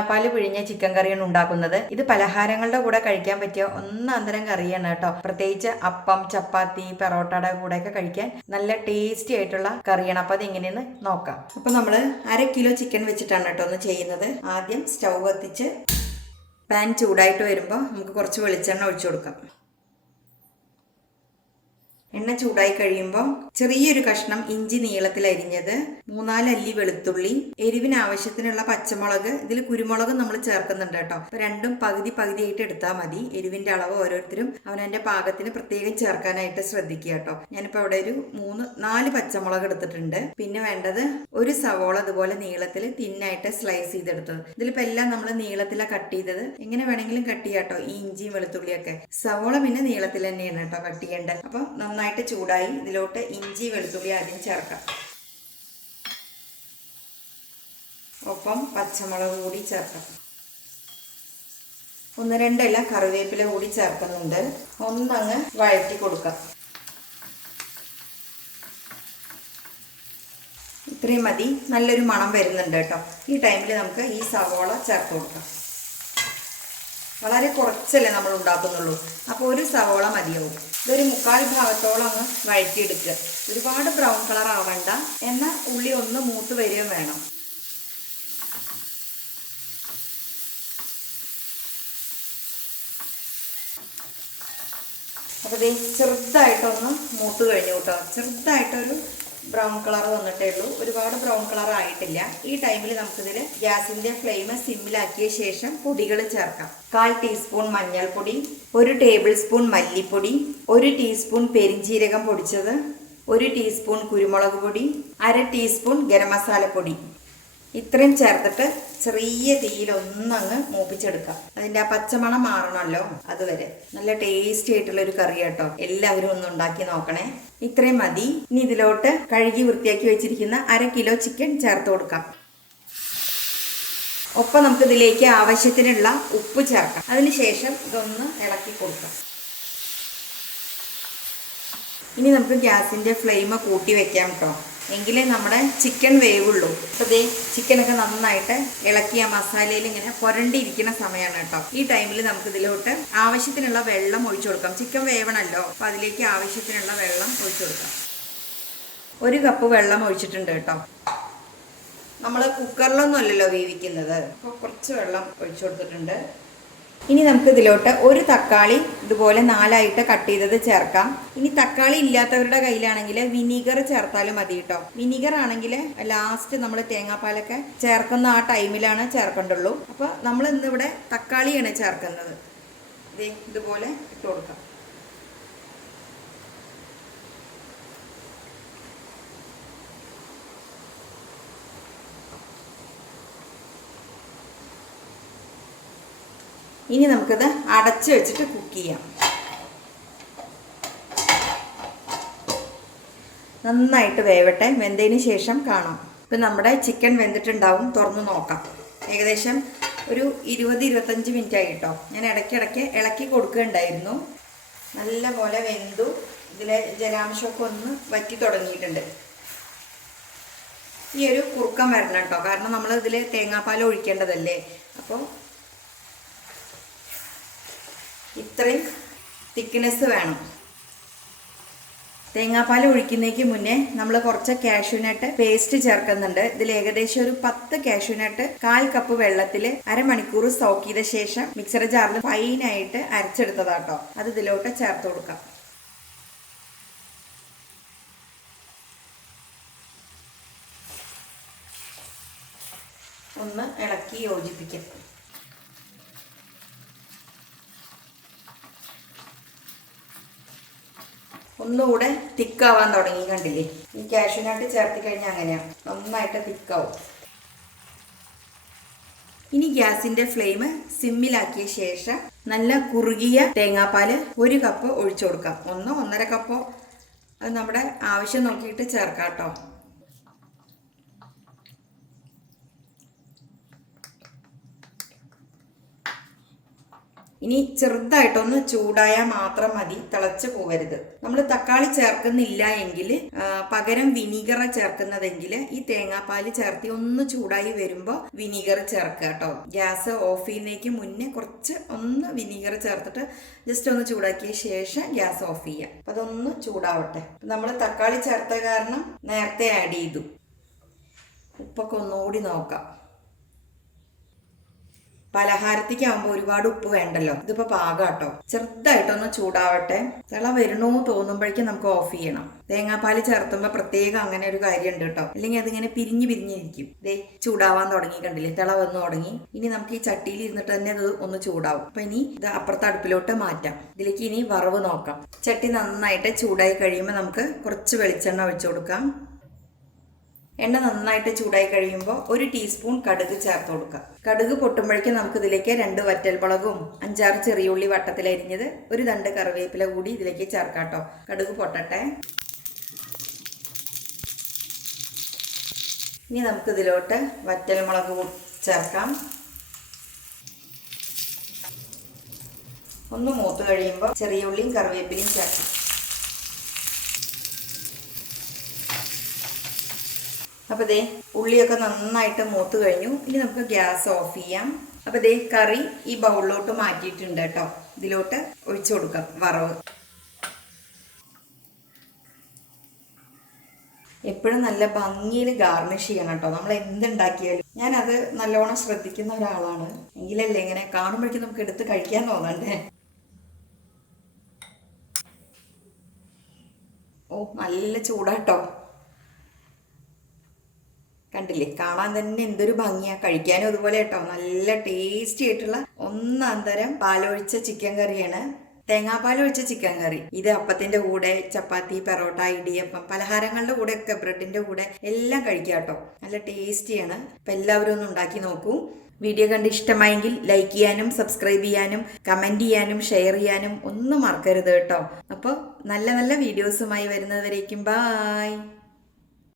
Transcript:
തേങ്ങാപ്പാൽ പിഴിഞ്ഞ ചിക്കൻ കറിയാണ് ഉണ്ടാക്കുന്നത്. ഇത് പലഹാരങ്ങളുടെ കൂടെ കഴിക്കാൻ പറ്റിയ ഒന്നാന്തരം കറിയാണ് കേട്ടോ. പ്രത്യേകിച്ച് അപ്പം, ചപ്പാത്തി, പെറോട്ടയുടെ കൂടെ ഒക്കെ കഴിക്കാൻ നല്ല ടേസ്റ്റി ആയിട്ടുള്ള കറിയാണ്. അപ്പൊ അത് എങ്ങനെയെന്ന് നോക്കാം. അപ്പൊ നമ്മള് 1/2 കിലോ ചിക്കൻ വെച്ചിട്ടാണ് കേട്ടോ ഒന്ന് ചെയ്യുന്നത്. ആദ്യം സ്റ്റൗ കത്തിച്ച് പാൻ ചൂടായിട്ട് വരുമ്പോൾ നമുക്ക് കുറച്ച് വെളിച്ചെണ്ണ ഒഴിച്ചു കൊടുക്കാം. എണ്ണ ചൂടായി കഴിയുമ്പോൾ ചെറിയൊരു കഷ്ണം ഇഞ്ചി നീളത്തിൽ അരിഞ്ഞത്, 3-4 അല്ലി വെളുത്തുള്ളി, എരിവിന് ആവശ്യത്തിനുള്ള പച്ചമുളക്, ഇതിൽ കുരുമുളക് നമ്മൾ ചേർക്കുന്നുണ്ട് കേട്ടോ. അപ്പൊ രണ്ടും പകുതി പകുതിയായിട്ട് എടുത്താൽ മതി. എരിവിന്റെ അളവ് ഓരോരുത്തരും അവനവന്റെ പാകത്തിന് പ്രത്യേകം ചേർക്കാനായിട്ട് ശ്രദ്ധിക്കുക കേട്ടോ. ഞാനിപ്പോൾ അവിടെ ഒരു 3-4 പച്ചമുളക് എടുത്തിട്ടുണ്ട്. പിന്നെ വേണ്ടത് ഒരു സവോള ഇതുപോലെ നീളത്തിൽ തിന്നായിട്ട് സ്ലൈസ് ചെയ്തെടുത്തത്. ഇതിലിപ്പോൾ എല്ലാം നമ്മൾ നീളത്തിലാണ് കട്ട് ചെയ്തത്. എങ്ങനെ വേണമെങ്കിലും കട്ട് ചെയ്യാം കേട്ടോ, ഈ ഇഞ്ചിയും വെളുത്തുള്ളിയൊക്കെ. സവോള പിന്നെ നീളത്തിൽ തന്നെയാണ് കേട്ടോ കട്ട് ചെയ്യേണ്ടത്. അപ്പൊ നന്നായിട്ട് ചൂടായി ഇതിലോട്ട് ഇഞ്ചി വെളുത്തുള്ളി ആദ്യം ചേർക്കാം. ഒപ്പം പച്ചമുളക് കൂടി ചേർക്കാം. 1-2 ഇല കറിവേപ്പില കൂടി ചേർക്കുന്നുണ്ട്. ഒന്നങ്ങ് വഴറ്റി കൊടുക്കാം. ഇത്രയും മതി. നല്ലൊരു മണം വരുന്നുണ്ട് കേട്ടോ. ഈ ടൈമിൽ നമുക്ക് ഈ സവോള ചേർത്ത് കൊടുക്കാം. വളരെ കുറച്ചല്ലേ നമ്മൾ ഉണ്ടാക്കുന്നുള്ളൂ. അപ്പോൾ ഒരു സവോള മതിയാവും. ഇതൊരു 1/4 ഭാഗത്തോളം അങ്ങ് വഴറ്റിയെടുക്കുക. ഒരുപാട് ബ്രൗൺ കളർ ആവണ്ട, എന്നാൽ ഉള്ളി ഒന്ന് മൂത്ത് വരികയും വേണം. അപ്പോൾ ഇത് ചെറുതായിട്ടൊന്ന് മൂത്ത് കഴിഞ്ഞു കേട്ടോ. ചെറുതായിട്ടൊരു ബ്രൗൺ കളർ വന്നിട്ടേ ഉള്ളൂ. ഒരുപാട് ബ്രൗൺ കളർ ആയിട്ടില്ല. ഈ ടൈമിൽ നമുക്കിതിൽ ഗ്യാസിന്റെ ഫ്ലെയിം സിമ്മിലാക്കിയ ശേഷം പൊടികൾ ചേർക്കാം. 1/4 ടീസ്പൂൺ മഞ്ഞൾപ്പൊടി, 1 ടേബിൾ സ്പൂൺ മല്ലിപ്പൊടി, 1 ടീസ്പൂൺ പെരിഞ്ജീരകം പൊടിച്ചത്, 1 ടീസ്പൂൺ കുരുമുളക് പൊടി, 1/2 ടീസ്പൂൺ ഗരം മസാലപ്പൊടി. ഇത്രയും ചേർത്തിട്ട് ചെറിയ തീയിൽ ഒന്നങ്ങ് മൂപ്പിച്ചെടുക്കാം. അതിൻ്റെ ആ പച്ചമണം മാറണമല്ലോ അതുവരെ. നല്ല ടേസ്റ്റി ആയിട്ടുള്ള ഒരു കറി കേട്ടോ. എല്ലാവരും ഒന്ന് ഉണ്ടാക്കി നോക്കണേ. ഇത്രയും മതി. ഇനി ഇതിലോട്ട് കഴുകി വൃത്തിയാക്കി വെച്ചിരിക്കുന്ന 1/2 കിലോ ചിക്കൻ ചേർത്ത് കൊടുക്കാം. ഒപ്പം നമുക്ക് ഇതിലേക്ക് ആവശ്യത്തിനുള്ള ഉപ്പ് ചേർക്കാം. അതിനുശേഷം ഇതൊന്ന് ഇളക്കി കൊടുക്കാം. ഇനി നമുക്ക് ഗ്യാസിൻ്റെ ഫ്ലെയിം കൂട്ടി വെക്കാം കേട്ടോ. എങ്കിലേ നമ്മുടെ ചിക്കൻ വേവുള്ളൂ. അപ്പോൾ ദേ ചിക്കനൊക്കെ നന്നായിട്ട് ഇളക്കി ആ മസാലയിൽ ഇങ്ങനെ പുരണ്ടിരിക്കുന്ന സമയമാണ് കേട്ടോ. ഈ ടൈമിൽ നമുക്ക് ഇതിലോട്ട് ആവശ്യത്തിനുള്ള വെള്ളം ഒഴിച്ചു കൊടുക്കാം. ചിക്കൻ വേവണമല്ലോ, അപ്പോൾ അതിലേക്ക് ആവശ്യത്തിനുള്ള വെള്ളം ഒഴിച്ചു കൊടുക്കാം. 1 കപ്പ് വെള്ളം ഒഴിച്ചിട്ടുണ്ട് കേട്ടോ. നമ്മൾ കുക്കറിലൊന്നും അല്ലല്ലോ വേവിക്കുന്നത്, അപ്പോൾ കുറച്ച് വെള്ളം ഒഴിച്ചു കൊടുത്തിട്ടുണ്ട്. ഇനി നമുക്ക് ഇതിലോട്ട് 1 തക്കാളി ഇതുപോലെ 4ആയിട്ട് കട്ട് ചെയ്തത് ചേർക്കാം. ഇനി തക്കാളി ഇല്ലാത്തവരുടെ കയ്യിലാണെങ്കിൽ വിനീഗർ ചേർത്താലും മതി കേട്ടോ. വിനീഗർ ആണെങ്കിൽ ലാസ്റ്റ് നമ്മൾ തേങ്ങാപ്പാലൊക്കെ ചേർക്കുന്ന ആ ടൈമിലാണ് ചേർക്കേണ്ടുള്ളൂ. അപ്പോൾ നമ്മൾ ഇന്നിവിടെ തക്കാളിയാണ് ചേർക്കുന്നത്. ഇതുപോലെ ഇട്ട് കൊടുക്കാം. ഇനി നമുക്കിത് അടച്ച് വെച്ചിട്ട് കുക്ക് ചെയ്യാം. നന്നായിട്ട് വേവട്ടെ. വെന്തതിന് ശേഷം കാണാം. ഇപ്പം നമ്മുടെ ചിക്കൻ വെന്തിട്ടുണ്ടാവും. തുറന്ന് നോക്കാം. ഏകദേശം ഒരു 20-25 മിനിറ്റ് ആയി കേട്ടോ. ഞാൻ ഇടയ്ക്കിടയ്ക്ക് ഇളക്കി കൊടുക്കുകയുണ്ടായിരുന്നു. നല്ല പോലെ വെന്തു. ഇതിലെ ജലാംശമൊക്കെ ഒന്ന് വറ്റി തുടങ്ങിയിട്ടുണ്ട്. ഈ ഒരു കുറുക്കം വരണം കേട്ടോ. കാരണം നമ്മൾ ഇതിൽ തേങ്ങാപ്പാൽ ഒഴിക്കേണ്ടതല്ലേ. അപ്പോൾ ഇത്രയും തിക്നെസ് വേണം. തേങ്ങാപ്പാൽ ഒഴിക്കുന്നതിന് മുന്നേ നമ്മൾ കുറച്ച് കാഷ്യൂനട്ട് പേസ്റ്റ് ചേർക്കുന്നുണ്ട്. ഇതിൽ ഏകദേശം ഒരു 10 കാഷ്യൂനട്ട് 1/4 കപ്പ് വെള്ളത്തിൽ അരമണിക്കൂർ സോക്ക് ചെയ്ത ശേഷം മിക്സർ ജാറിൽ ഫൈനായിട്ട് അരച്ചെടുത്തതാട്ടോ. അത് ഇതിലോട്ട് ചേർത്ത് കൊടുക്കാം. ഒന്ന് ഇളക്കി യോജിപ്പിക്കാം. ഒന്നുകൂടെ തിക്കാവാൻ തുടങ്ങി. കണ്ടില്ലേ, ഈ കാഷ്യൂനട്ട് ചേർത്ത് കഴിഞ്ഞാൽ അങ്ങനെയാണ്, നന്നായിട്ട് തിക്കാവും. ഇനി ഗ്യാസിന്റെ ഫ്ലെയിം സിമ്മിലാക്കിയ ശേഷം നല്ല കുറുകിയ തേങ്ങാപ്പാൽ 1 കപ്പ് ഒഴിച്ചു കൊടുക്കാം. 1-1.5 കപ്പോ അത് നമ്മുടെ ആവശ്യം നോക്കിയിട്ട് ചേർക്കാം കേട്ടോ. ഇനി ചെറുതായിട്ടൊന്ന് ചൂടായാൽ മാത്രം മതി, തിളച്ച് പോവരുത്. നമ്മൾ തക്കാളി ചേർക്കുന്നില്ല എങ്കിൽ പകരം വിനീഗർ ചേർക്കുന്നതെങ്കിൽ ഈ തേങ്ങാപ്പാൽ ചേർത്തി ഒന്ന് ചൂടായി വരുമ്പോൾ വിനീഗർ ചേർക്കുക കേട്ടോ. ഗ്യാസ് ഓഫ് ചെയ്യുന്നതിന് മുന്നേ കുറച്ച് ഒന്ന് വിനീഗർ ചേർത്തിട്ട് ജസ്റ്റ് ഒന്ന് ചൂടാക്കിയ ശേഷം ഗ്യാസ് ഓഫ് ചെയ്യുക. അപ്പം അതൊന്ന് ചൂടാവട്ടെ. നമ്മൾ തക്കാളി ചേർത്ത കാരണം നേരത്തെ ആഡ് ചെയ്തു. ഉപ്പൊക്കെ ഒന്നുകൂടി നോക്കാം. പലഹാരത്തേക്ക് ആകുമ്പോൾ ഒരുപാട് ഉപ്പ് വേണ്ടല്ലോ, ഇതിപ്പോൾ പാകാട്ടോ. ചെറുതായിട്ടൊന്ന് ചൂടാവട്ടെ. തിള വരണോ തോന്നുമ്പോഴേക്കും നമുക്ക് ഓഫ് ചെയ്യണം. തേങ്ങാപ്പാൽ ചേർത്തുമ്പോൾ പ്രത്യേകം അങ്ങനെ ഒരു കാര്യമുണ്ട് കേട്ടോ, അല്ലെങ്കിൽ അതിങ്ങനെ പിരിഞ്ഞിരിക്കും. ദേ ചൂടാവാൻ തുടങ്ങി, കണ്ടില്ലേ, തിള വന്നു തുടങ്ങി. ഇനി നമുക്ക് ഈ ചട്ടിയിൽ ഇരുന്നിട്ട് തന്നെ അത് ഒന്ന് ചൂടാവും. അപ്പം ഇനി ഇത് അപ്പുറത്തെ അടുപ്പിലോട്ട് മാറ്റാം. ഇതിലേക്ക് ഇനി വറവ് നോക്കാം. ചട്ടി നന്നായിട്ട് ചൂടായി കഴിയുമ്പോൾ നമുക്ക് കുറച്ച് വെളിച്ചെണ്ണ ഒഴിച്ചു കൊടുക്കാം. എണ്ണ നന്നായിട്ട് ചൂടായി കഴിയുമ്പോൾ 1 ടീസ്പൂൺ കടുക് ചേർത്ത് കൊടുക്കുക. കടുക് പൊട്ടുമ്പോഴേക്കും നമുക്ക് ഇതിലേക്ക് 2 വറ്റൽമുളകും 5-6 ചെറിയുള്ളി വട്ടത്തിലരിഞ്ഞത്, 1 തണ്ട് കറിവേപ്പില കൂടി ഇതിലേക്ക് ചേർക്കാം കേട്ടോ. കടുക് പൊട്ടട്ടെ. ഇനി നമുക്ക് ഇതിലോട്ട് വറ്റൽമുളക് ചേർക്കാം. ഒന്ന് മൂത്ത് കഴിയുമ്പോൾ ചെറിയുള്ളിയും കറിവേപ്പിലയും ചേർക്കാം. അപ്പോൾ ദേ ഉള്ളിയൊക്കെ നന്നായിട്ട് മൂത്ത് കഴിഞ്ഞു. ഇനി നമുക്ക് ഗ്യാസ് ഓഫ് ചെയ്യാം. അപ്പോൾ ദേ കറി ഈ ബൗളിലോട്ട് മാറ്റിയിട്ടുണ്ട് കേട്ടോ. ഇതിലോട്ട് ഒഴിച്ചു കൊടുക്കാം വറവ്. എപ്പോഴും നല്ല ഭംഗിയിൽ ഗാർണിഷ് ചെയ്യണം കേട്ടോ നമ്മൾ എന്തുണ്ടാക്കിയാലും. ഞാനത് നല്ലോണം ശ്രദ്ധിക്കുന്ന ഒരാളാണ്. എങ്കിലല്ലേ ഇങ്ങനെ കാണുമ്പോഴേക്കും നമുക്ക് എടുത്ത് കഴിക്കാൻ തോന്നണ്ടേ. ഓ നല്ല ചൂടാട്ടോ. കണ്ടില്ലേ, കാണാൻ തന്നെ എന്തൊരു ഭംഗിയാ. കഴിക്കാനും അതുപോലെ കേട്ടോ. നല്ല ടേസ്റ്റി ആയിട്ടുള്ള ഒന്നാം തരം പാലൊഴിച്ച ചിക്കൻ കറിയാണ്. തേങ്ങാപ്പാലൊഴിച്ച ചിക്കൻ കറി. ഇത് അപ്പത്തിന്റെ കൂടെ, ചപ്പാത്തി, പെറോട്ട, ഇടിയപ്പം, പലഹാരങ്ങളുടെ കൂടെ ഒക്കെ, ബ്രെഡിന്റെ കൂടെ എല്ലാം കഴിക്കാം കേട്ടോ. നല്ല ടേസ്റ്റിയാണ്. അപ്പം എല്ലാവരും ഒന്ന് ഉണ്ടാക്കി നോക്കൂ. വീഡിയോ കണ്ട് ഇഷ്ടമായെങ്കിൽ ലൈക്ക് ചെയ്യാനും സബ്സ്ക്രൈബ് ചെയ്യാനും കമൻറ്റ് ചെയ്യാനും ഷെയർ ചെയ്യാനും ഒന്നും മറക്കരുത് കേട്ടോ. അപ്പോൾ നല്ല നല്ല വീഡിയോസുമായി വരുന്നതുവരേക്കും ബായ്.